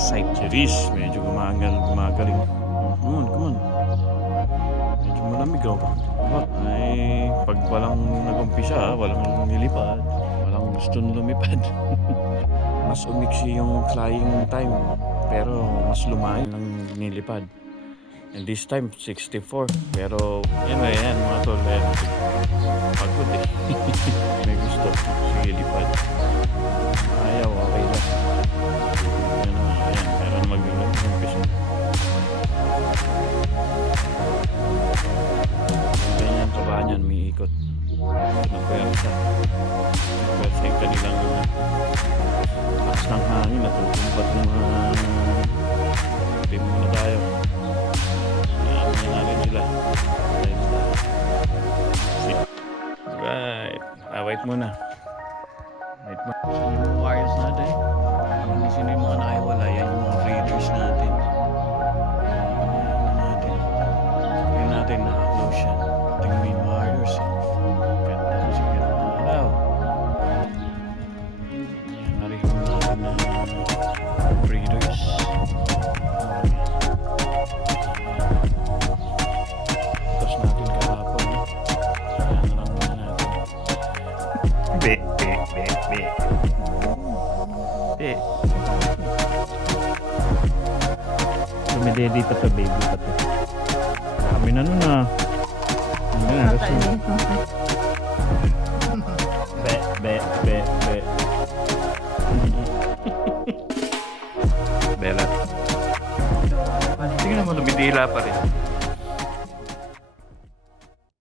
excite. Cherise, medyo gumagaling. Come on. Medyo malamig raw. Ay, pag walang nag-umpisa, walang nilipad, walang gustong lumipad. Mas umiksi yung flying time, pero mas lumayo ng nilipad. And this time, 64. Pero, yan mga tol. Pagod eh. May gusto. Sige, lipad. Ayaw, okay lang. Ayan. Pero mag-umpisa. Ganyan, kabahan yan, may ikot. Nagpwersa. Nagpwersa yung kanilang lakas ng hangin. Natutumbat yung mga team muna tayo. Natin sila. Right. Wait muna. Yung wires natin. Sino yung mga nakaiwala? Yan yung mga breeders natin. Yan natin naka-close yan. Tingnan yung wires. Ganda na siya araw. Yan na rin natin na breeders. Be. Dumidedi pa to, baby pa to. Kami na nun ah. Be. Bella. Tingnan mo, dumidila pa rin.